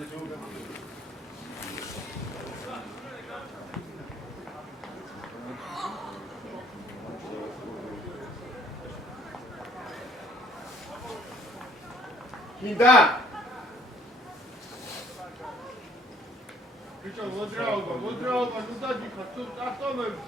Kinda! Bicho, მოძრაობა, ნუ დაგიხარ, თუ სტარტომები.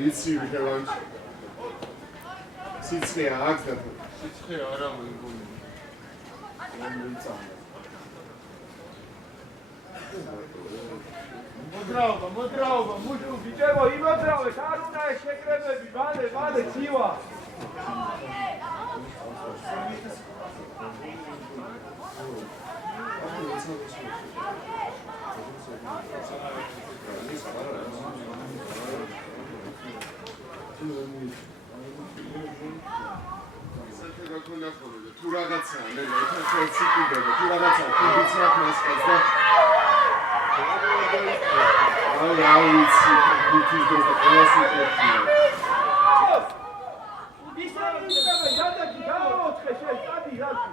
ვიცი, ვიღებავ. სიცხეა აქვს და სიცხე არა მეგონი. მოძრაობა, მუშუ, ბიჭებო, იმოძრავეთ, არ უნდა ეს შეკრებები, მალე, ცივა. თუ რაღაცაა, მე ერთ-ერთი სიკიდები, თუ რაღაცაა, კონდიციათ მასკას და რა ვიცი, გუთის დროს და ყველას უკეთია. ისაა, გადაგი, გამოოცხე შენ, წადი რაში.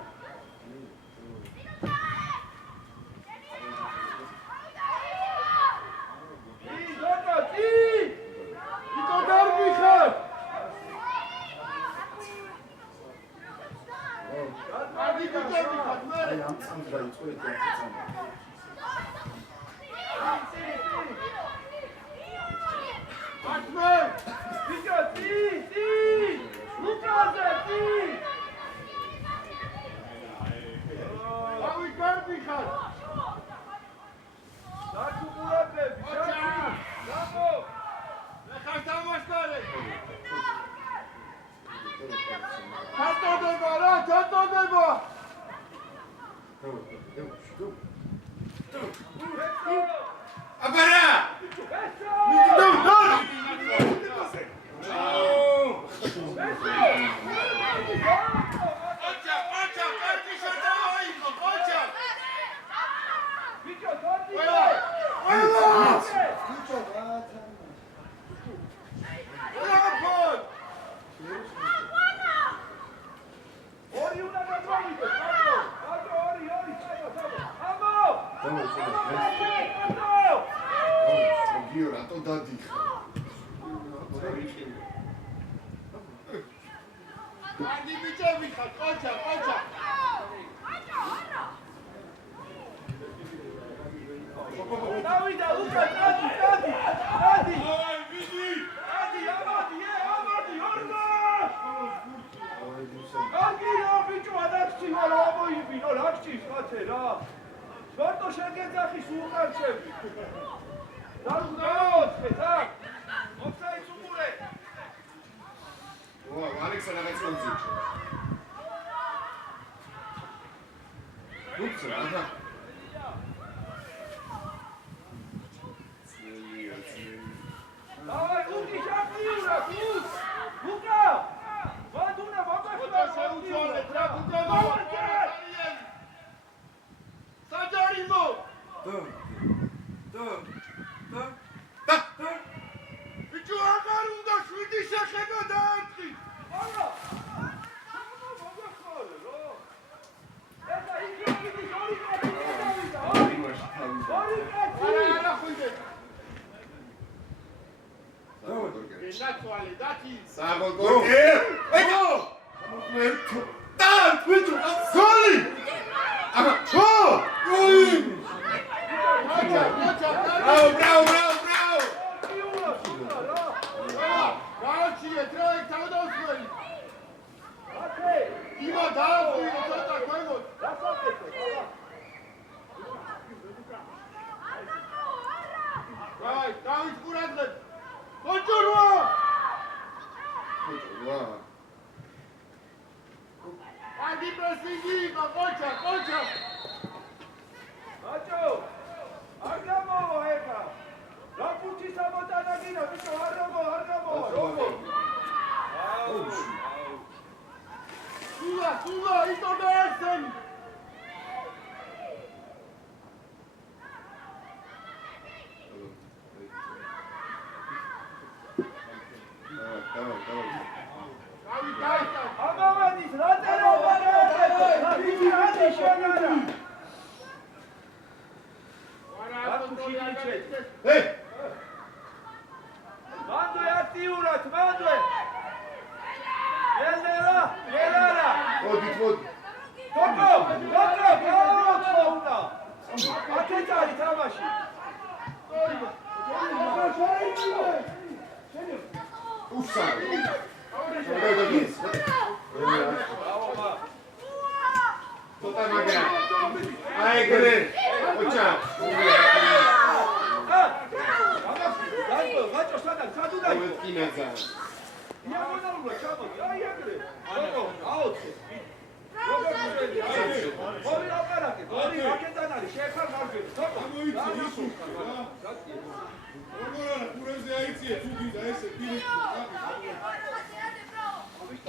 მოდით მოდი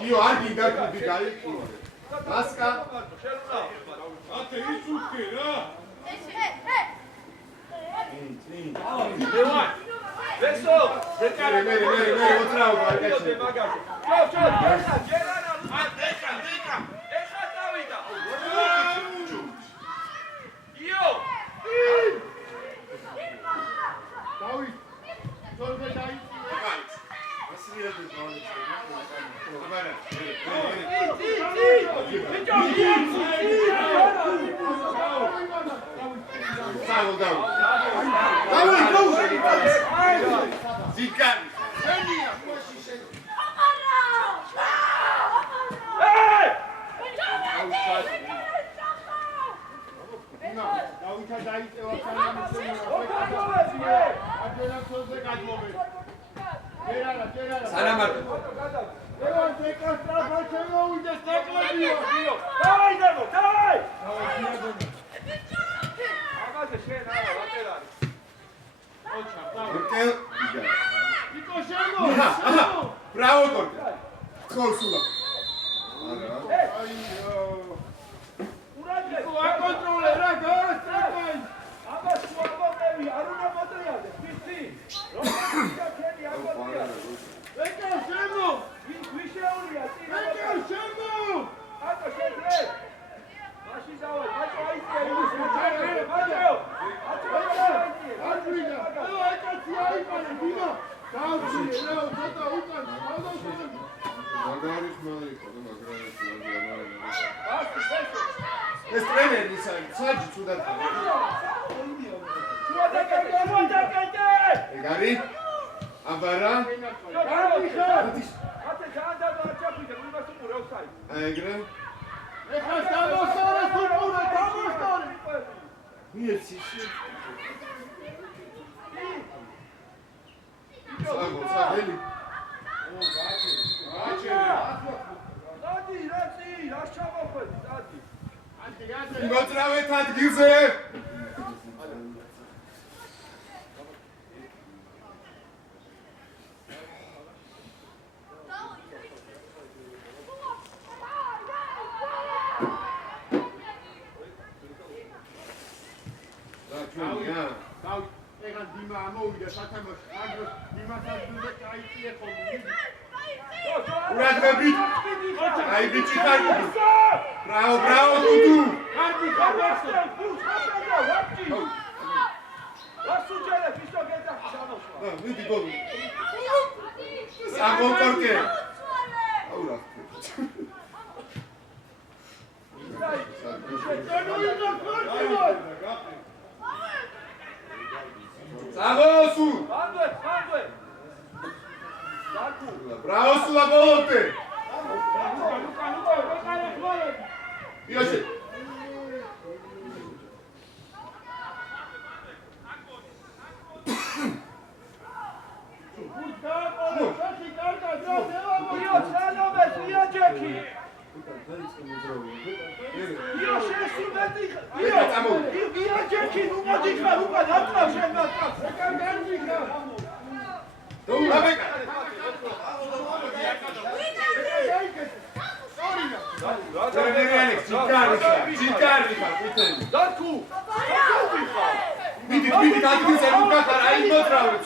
Io anche da qui dai. Lasca. Ate isuke ra. Verso, Mere, outra Ciao, Io! David, torna dai. Vai. Vasile tu torna. Guarda. Ciao, David. Zicani. Bravo, Torque. Consula. Gari, Avara, Aigre, Motravet ადგილზე. ეგან დიმა ამოვიდა სათამაშო აგროს დიმასაც უნდა წაიწიე ხოლმე ურადღებით აი ბიჭი ხარკი ბრაო დუდუ ხარკი ხარკი ვასუჯერე ფიშო გედა ხანოშვა მიდი გოლი საგოლ კორკე აურა Sagosu! Fangue! Bravo sulla volte! Io c'è! Io Giacchi! Io scesso metti! Io Giacchi non mi dica Luca d'altra scena! Darku! Vidi, tanti sei Luca Carai incontravo.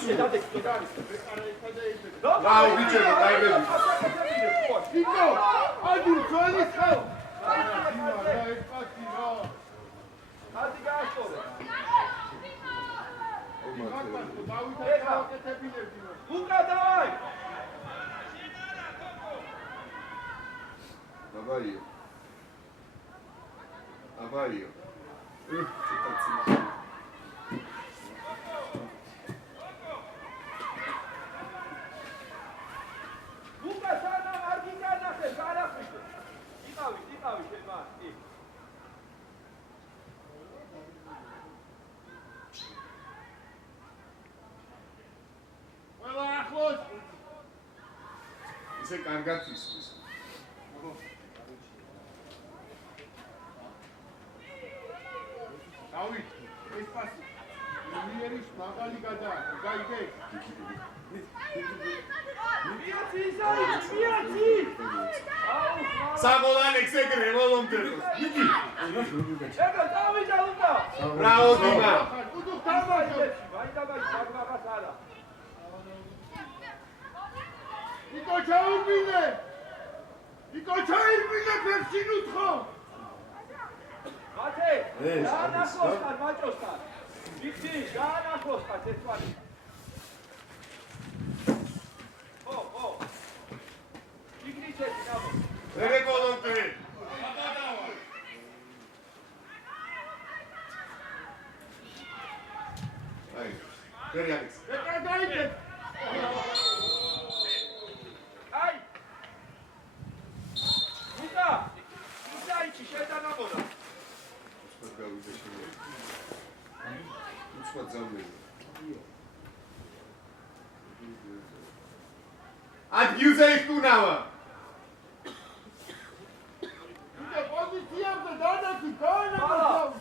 Bravo, Vincenzo, dai, vedi. Nico, oggi il suono schau. Luca, dai! Давай. აბაიო. Luca sana argitana se sara fite. Იტავი შემა. ყველა ახლოს. ისე კარგად ისმის. დავით, ეს პასი. მიერის მაღალი გადააკრა, გაიგე? მიაცი! საგოლანექს ეგრე ვოლონტეროს. მიდი. ეგა დავიდა უნდა. ბრავო დიმა. უდუ თამაშე. ვაიდაბაი მაგმაღას არა. იკო ჩაუპინე. იკო ჩაირპინე ფეხშინ უთხო. მათე, გაანახოსთან მაჭოსთან. იქი, გაანახოსთან ერთმანი. ო. იქნიცეთი გამო. ვერე ვოლონტერი. აბადავა. აი, ვერე არის. ეკა გაიგე. აი. მიტა. ისაიჩი შედანაბოდა. გავიდე შენ. უცხო ძამები. ადგილზე იხტუნავა. იტა პოზიციამდე დანაცი, გაანახო.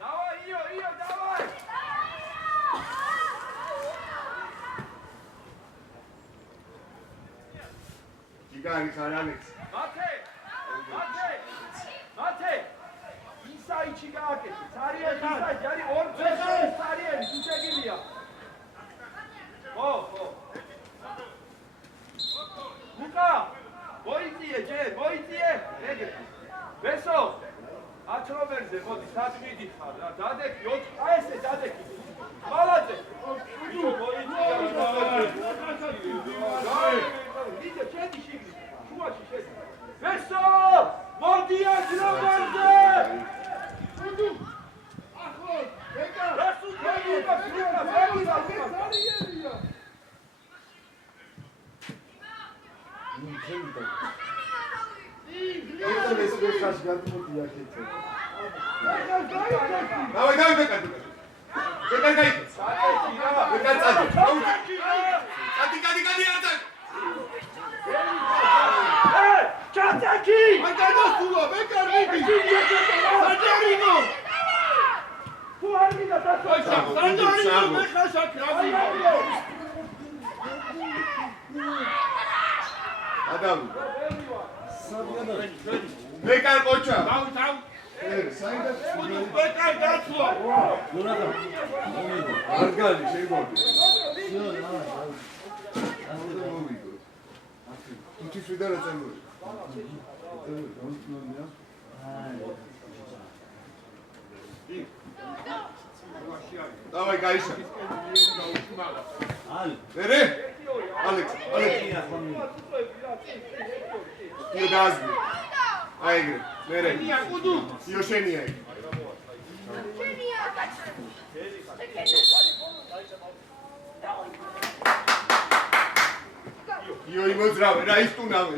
Давай, Ио, давай! ჯიგარი ხარ ალექს. მათე! ისაიჩი გააკეთე. ცარიელი ისაიჩი არის ორ წესის ცარიელი, თუჩეგილია. ხო. ლუკა! მოიწიე! ეგრე. ვესო! ათრომერზე მოდი, სადმიდი ხარ რა. დადექი 4, აი ესე დადექი. მალაძე. ვიდეო ჩეთი შიგნით. შუაში შედი. ვესო! მოდი ათრომერზე! უდუ! ახლოს! ეკა! რასუ თელიება ფრიკა, ფერია! ეს ხაშ გადმოდი აქეთ. დავай ბეკა. ბეკა გაიქე. ბეკა წადი. გადი არდა. ჩატაკი! აი გადასულა ბეკა მიდი. საჯარინო. თუ არ მინდა დასვა. საჯარინო მეხაშაკ რაზი. ადამი. ბეკა ყოჩა. დავ. საიდან ბეკა დაცვა. არგალი შეგვაქვს. თუთი შიდა რა წამოი. დავაი გაიშა. ვერე? ალექს. იო დაზი. აი ეგრე. ვერე. იო შენია. იო იმოძრავე რა იხტუნავე.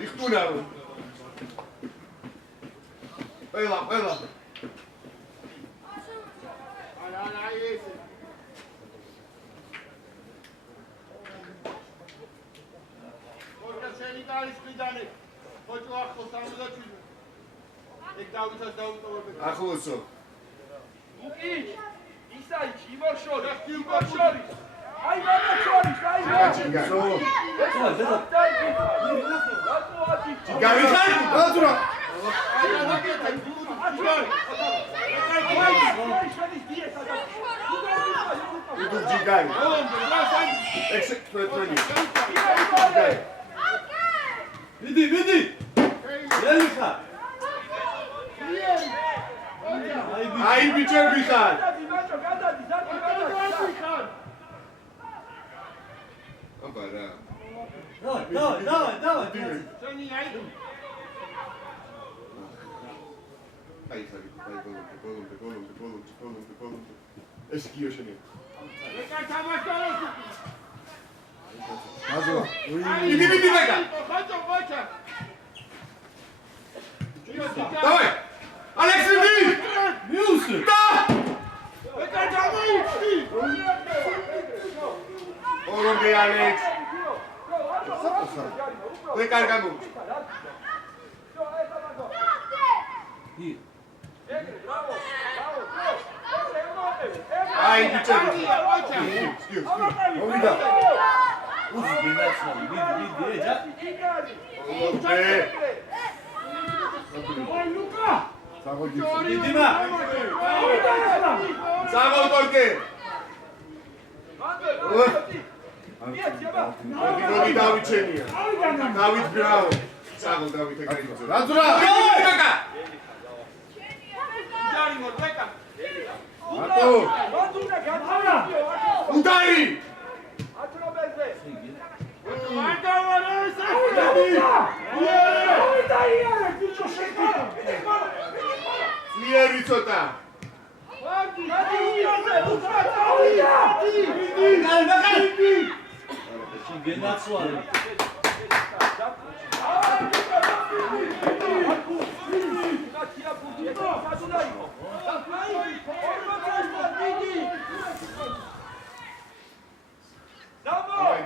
ყველა. აი ესე. შენი გალის ყიდანე ხოჭო ახლოს ამოდაჩვიდე ეგ დავითას დაუტოვებე ახლოსო ლუკი ისაიჩი იმორშორი აი მამაჩორი ჯიგარი აზრა უდუ ჯიგარი ექსექტვეტვენი მიდი ელიხა აი ბიჭები ხარ აბა რა Давай. შენი აი აი გოლუმდე. ეს გიო შენი. ეკა თამაშობს Mazur. Иди, Бека. ბაჭა Давай. Алекс, иди. Мюсы. Да. ეკა გამოიწი Орონге Алекс. Бека გამო. Აი, ბიჭები. მოვიდა. Уф, генацияны. Биди, жа. ой лука Дидима. Сагол торке. Роги დავიჩენია. დავით ბრავო. საგოლ დავით ეკრიბო. Mazura. ბეკა. ჯარი მო ეკა ატო. უდარი. მიერი ცოტა. გენაცვალი.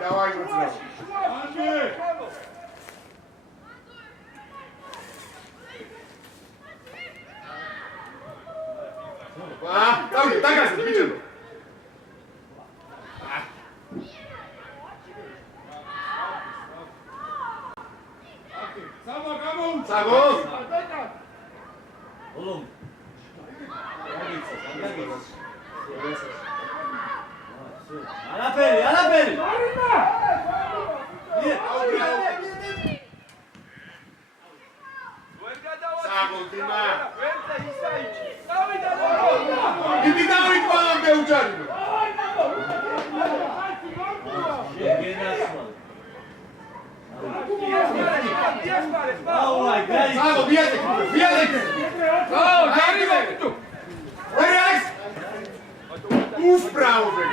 Давай, Муцлав. Давай, догаз, бежим. Сагол. Олом. Арапери. Сагол, Дима. Иди давай к вам, Беуджанину. გენაცვალი. Давай, Сагол, биядек. Алекс. Усправо, бе.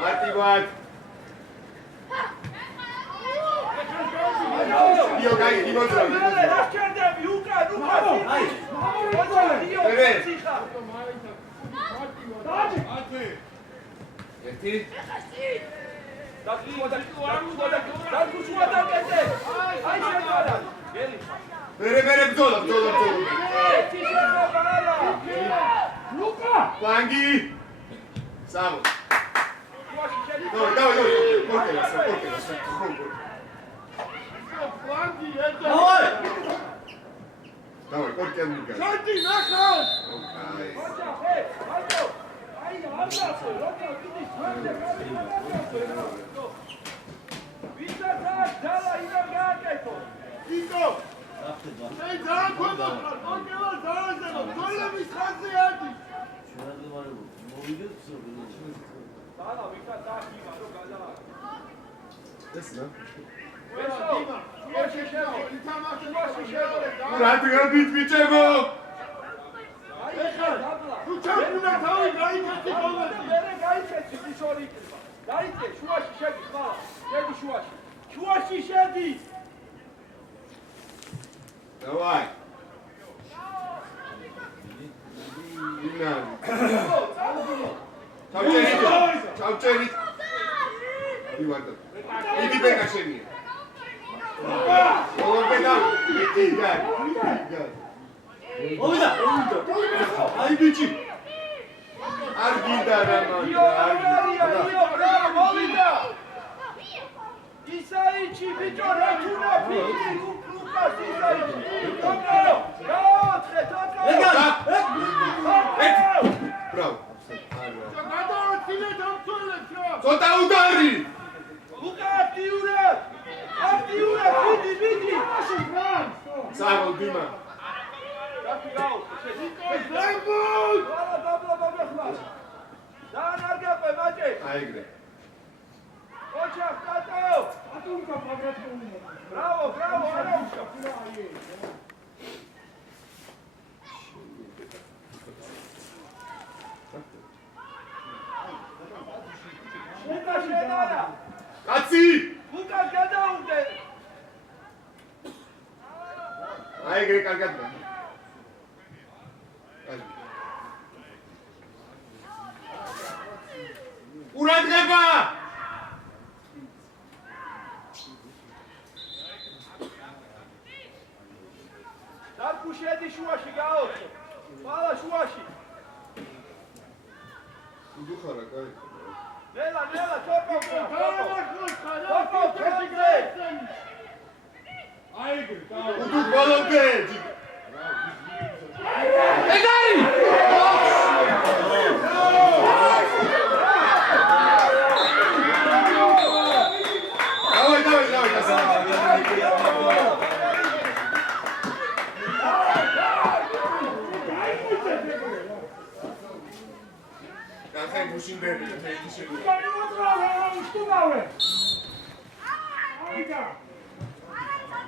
Мотиват. Io cai, di contro. Senti? Bere, bzola. Quanghi. Savo. Давай. Давай, корки амига. შენი ნახავს იკო შენ ძალიან ქონდა კონკელა ძალაზეო გოლების ხაზზე ადი ეს რა? Ратга битбичего. თუ ჩაგვიდა თავი გაიქეცი გოლები შუაში შედი Давай. Динам. Чавчерит. Иванта. Иди бека შენია. Ოლომბედა. იდი გარ. მოვიდა. აი ბიჭი. არ გინდა რა მოვიდა. ისაიჩი ბიჭო რა თუნა ფიგი ლუკას ისაიჩი. Браво. გადავაცილე დამცველებს რა ცოტა უდარი. ლუკა აქტიურად ბიდი. Сагол Дима. აიგრე. ოჩა, სტატო! ატუნკა პაგრატონია. ბრავო, ბრავო, არა უშო. შენარა. კაცი! უკან გადაუნდე. აიგრე კარგად. ურადღება! დარკუ შედი შუაში გააოწო. ყველა შუაში. უდუხარა, კაი. ნელა, ნელა, თორკო, აიგრე, უდუხ ბოლომდე. ეგარი! Café Bushinderi,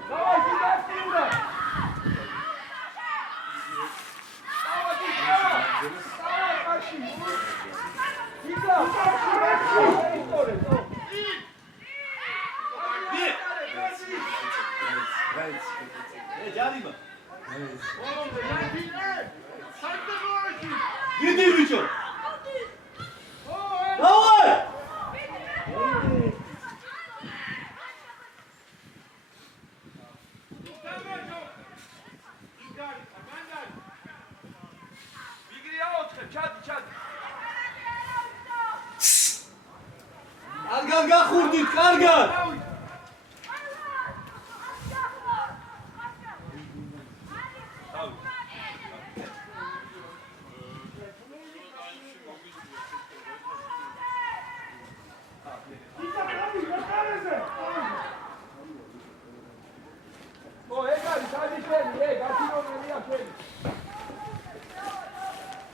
Давай, сюда, сюда! Давай, Паши! Сюда! ჯარიმა. გიდი ბიჭო. დავაი! კარგად გახურდით, კარგად!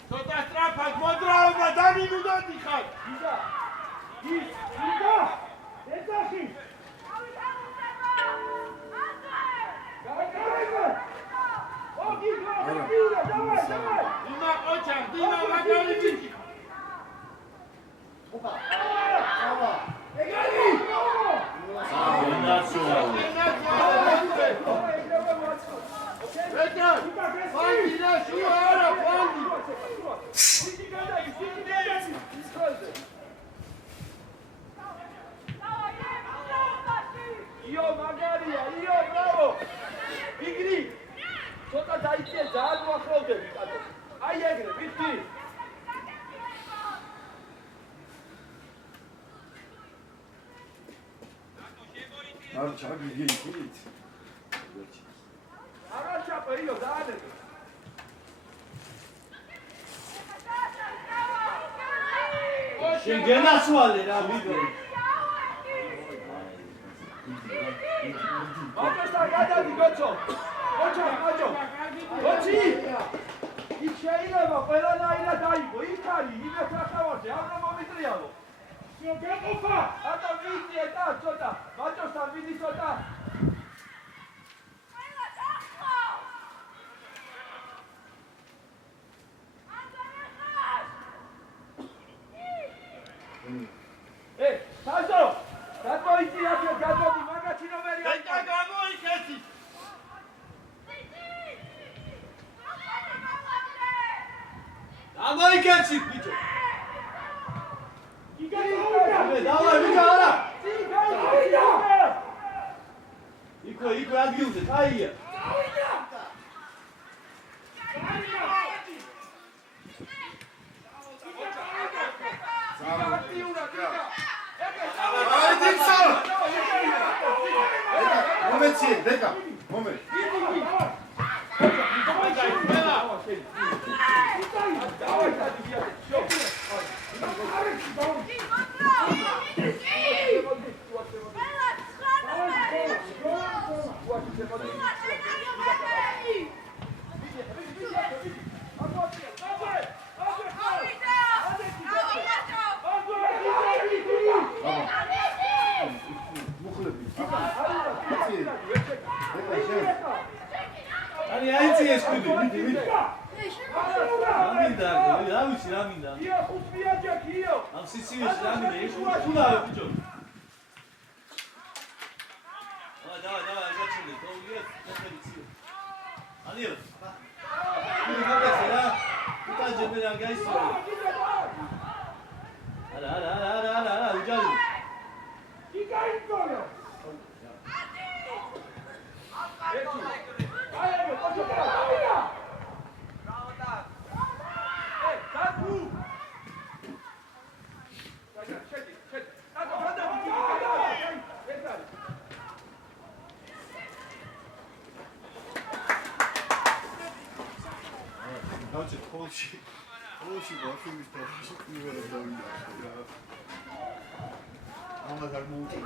ცოტა სტრაფად მოძრაობა დამინუდა დიხარ. იმა ოჩა, დინა მაგარი ბიჭი. Io Magaria, io bravo! Vigri! Ცოტა დაიწია ძალიან მოახლოვდები კატო. აი ეგრე, ვიცი? არ ჩაგიგე იქით. არა ჩაპერიო დაანებე. შენ გენასვალე რა ვიდეო. მაჭოსთან გადადი გოჩო. გოჩო, მაჭო. გოჩი! იქ შეიძლება ყველანაირად დაიგო, იქ არის, იმას ახავარზე, არ უნდა მომიტრიალო. გეყოფა! ატა ვიცი, ეტა ცოტა, მაჭოსთან ვიდი ცოტა. თასო, გადმოიწი აქ, გადმოდი, მაგათი ნომერი არის. ეტა გამოიქეცი. გამოიქეცი ბიჭო. იგავიდა. დავაი ბიჭო არა. წიგავიდა. იქო ადგილზე, წაია. აი დიქსო! მომეცი, დეკა, მომე. სიცივეს რამე შუა ბიჭო. давай, გაჩერდე, თოვლია, ნახევიცი. ალიო. ნუ გაგაცე რა. უკანჯები რა გაისწორი. არა, უჯალი. იკაიკონა. Значит, холщик вообще не страшно, не вероятно. Она так мучает,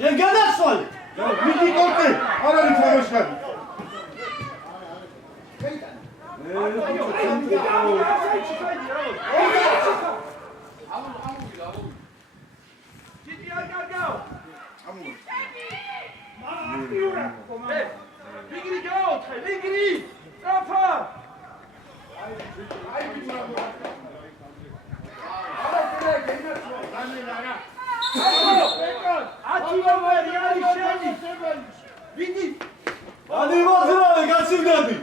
შენ გადასვალი მიდი კორტი არ არის თამაშგარი ანი მოძრავე გაცივდები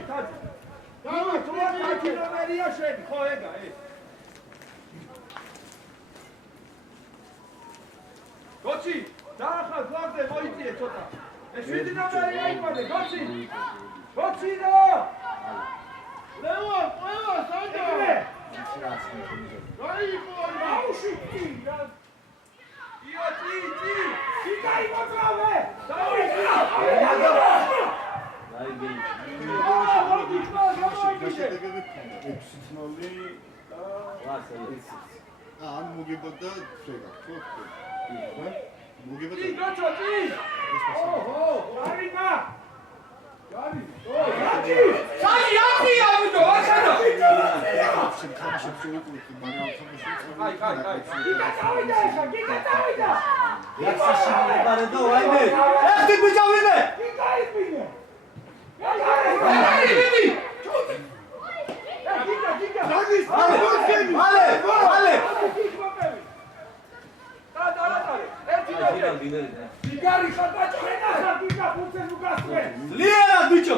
გოჩი დაახლა გვარდე მოიწიე ცოტა ეს 7 ნომერი აიყვანე გოჩი გოჩი და ლევა ყველა სანდა აუში იო წი სიკაი მოძრავე ან მოგებოდა შეგა ხო მოგებოდა წი გოჩო წი ოჰო არიმა გარი გოჩი საი აფია ვიდო ახანა გიგა დავიდა яхса შევიბარე და ვაიმე ეხტი ბიჭავინე Игорь, хатачо, хатачо, гига, пуцен угасве. ლიერა ბიჭო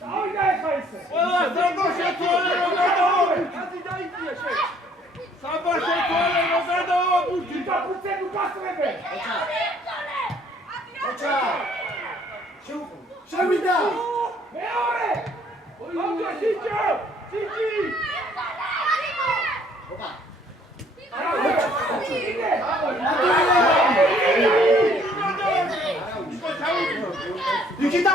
Давай ეხაისე. ყველა საბაშე თვალე მოგადაო Კაცი დაიწია შენ. საბაშე თვალე მოგადაო გიga, პუცენ უგასვე. ოჩა შევიდა მეორე. ამდე სიჯო, სიჯი. ოპა ნიკიტა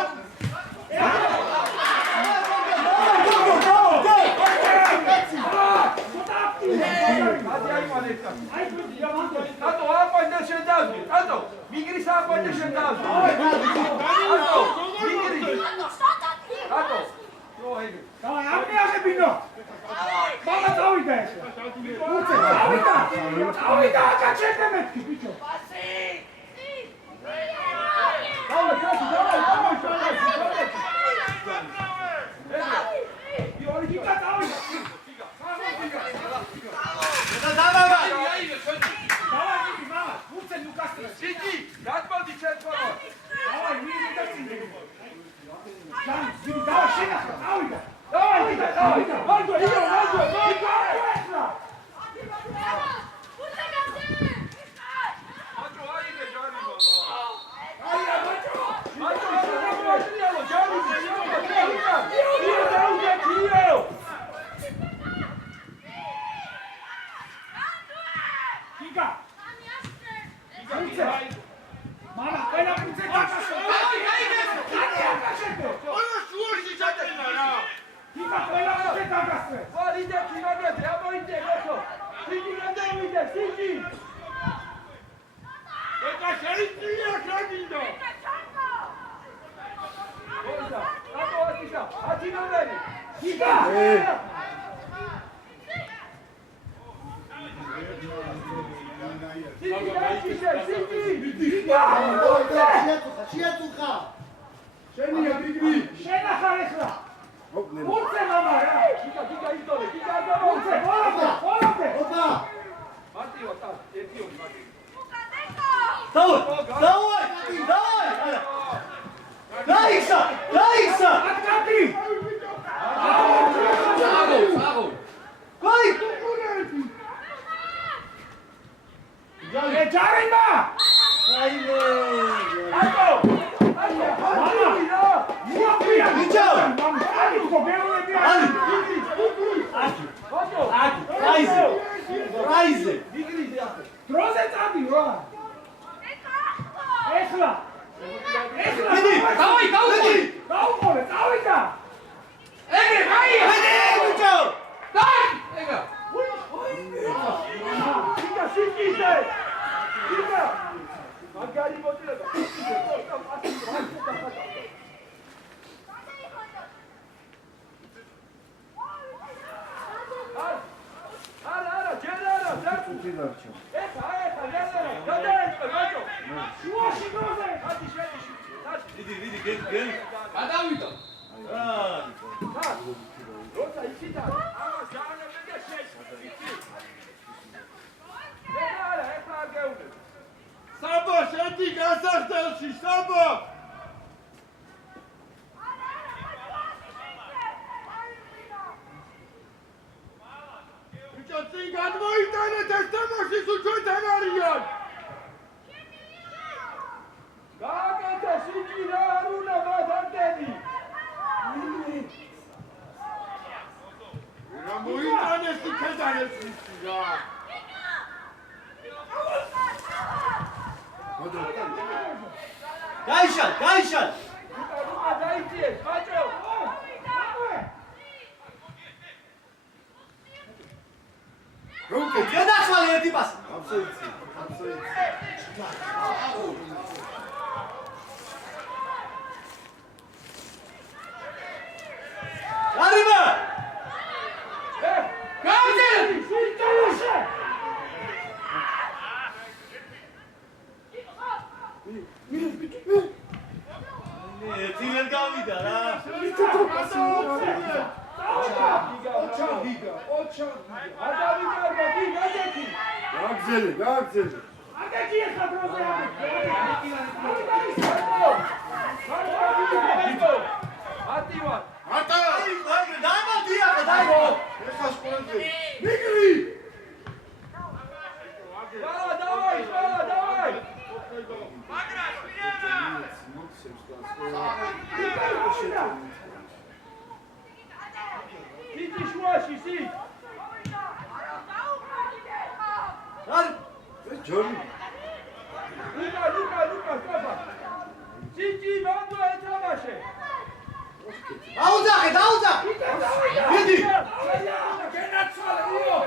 Tato, apanha sentado. Tato, migri sa apanha sentado. Tato, migri. Tato. No, hey. დავაი ამდე აღებინო მამა დავიდა ეს უცე დავიდა კაჩეთე მეთქი ბიჭო Давай, качи, давай, давай, давай. Иори, გიგა დავიდა დავაი დავაი გიგი მამა უცე ნუკასტრე Сиди, გადმოდი ცენტრალო. დავაი მიდი და წინდი ჯან გიგი დავაი შენახა დავიდა დავაი გიგა დავიდა ვარდო იო ვარდო გიგა ესლა Macho, აიდე ჯარი ბაბა. აია ბაჭო Macho, შემოგვიარო ჯარი ბაბა. იო, დაუგე ქიო. გიგა უცე მამა ყველა უცე დაკასო ყველა შუაში ჩატენა რა გიგა ყველა უცე დაკასო ვარიდე ქიმაგეთე, ამოიდე გოჩო. სიჯი გადავიდე, სიჯი. ეკა შეიძლება შეგინდო გოჩა, რატო ათისა? 10 ნომერი. გიგა სიჯი დაიჭიშე, სიჯი. გიგა შეაწუხა შენია გიგი შენახარ ახლა უცე მამა რა გიგა ისტოლე, გიგა უცე გადავიდე. ვოლობე ოპა მარტიო, ტა, ერთი ორი, მარტიო. დაიხსა აკაკი კაი ჯარი ხუთი დარჩა. ეხა, გადაეწყე, ბაჭო. შუაში გოზე. ხათი შედი. დიდი, გენ. გადავიდა. როცა იცით ამას გაანებდა და შეიცით. ეხა არ გეუბნებ. საბა შედი გასახდელში, საბა! ბიჭო, წინ გადმოიტანეთ ეს თამაში, სულ ჩვენთან არიან! გააკეთე სიჭი რა არ უნდა გადამდები. რა მოიტანეს იქიდან ეს ვიცი რა! გაიშალ! რუკა დაიწიეს, ბაჭო. გადახვალე ერთი პასი. აბსოლუტი. არიბა! გავიძელი, სიტუაშე. ერთი ვერ გავიდა რა. ოჩა. ადავიკარბა, გიგადეთი. გააგზელი. აგეთი ეხა დროზე აგეთი. ატივა. ატა! დაიმოდია, დაიმო. ეხას ყველაზე. მიგრი. დავაი. დიდი შუაში სი. ჯორნი. ლუკა, სწრაფად. სიჭი მანდო ეთამაშე. დაუძახე. მიდი. გენაცვალე, იო.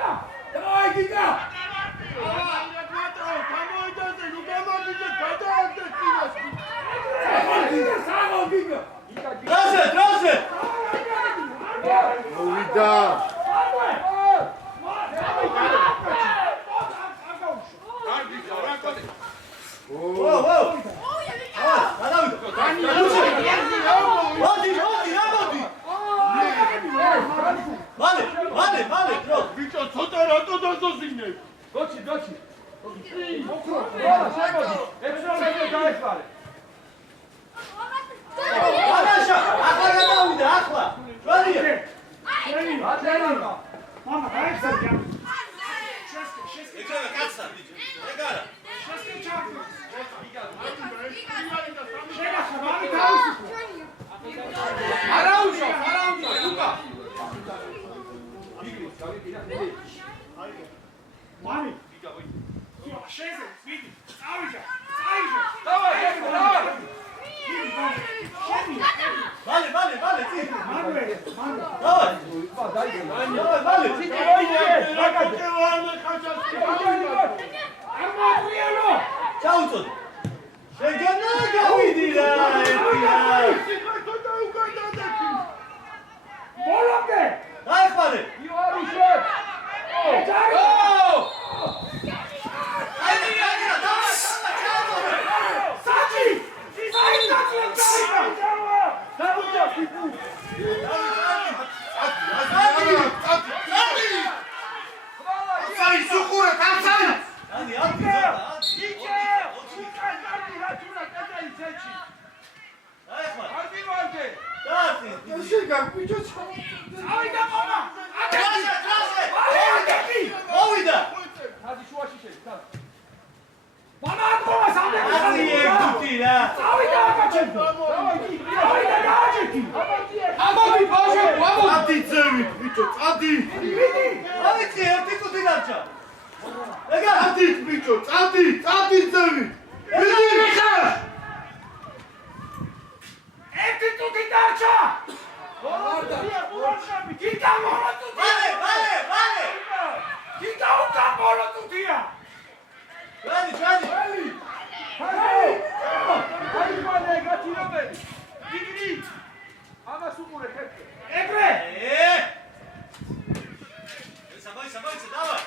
დავაი გიგა. გიგა. დროზე. მოვიდა. მალე, დრო. ბიჭო, ცოტა რატო დაზოზინებ? გოჩი. შემოდი. ექსტრემზე დაეხარე. აღაშა, ახლა გადავიდა, ახლა. ჯვარია. ატენა. მამა, გაიხსნა. ეგრევე კაცსა, ბიჭო. ეგარა. შეგახა, მამი თავისუფლო. არაუშო, ლუკა. მამი. შეზე, მიდი. წავიდა. დავაი. მალე, წინ. მანვე. დავაი. მალე. სიჭი მოიწიე. არ მოგვიელო. ჩაუწოდე. შეგანა გავიდი რა, ბოლომდე. დაეხმარე. იოარუშე. საჭი. Давай.